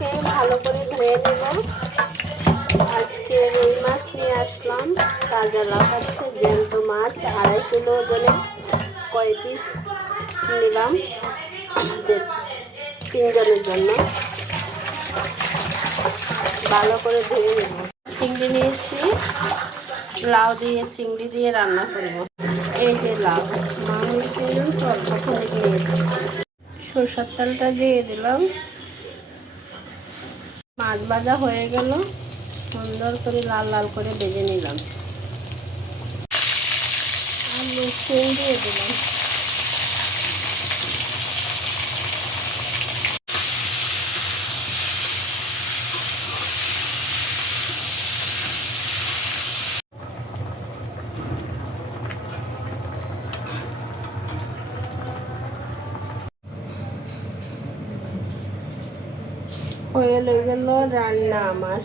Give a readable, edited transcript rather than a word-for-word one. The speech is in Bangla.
মাছটাকে ভালো করে ধুয়ে নেব। আজকে রুই মাছ নিয়ে আসলাম, তাজা লাফাচ্ছে জ্যান্ত মাছ, 2.5 কিলো ওজনে। কয় পিস নিলাম আমাদের 3 জনের জন্য। ভালো করে ধুয়ে নেব। চিংড়ি নিয়েছি, লাউ দিয়ে চিংড়ি দিয়ে রান্না করব। এই যে লাউ, মা হয়েছিল অল্পখানি দিয়েছি। সরষের তেলটা দিয়ে দিলাম। মাছ ভাজা হয়ে গেল, সুন্দর করে লাল লাল করে ভেজে নিলাম। আর রসুন দিয়ে দিলাম। হয়ে গেল রান্না আমার।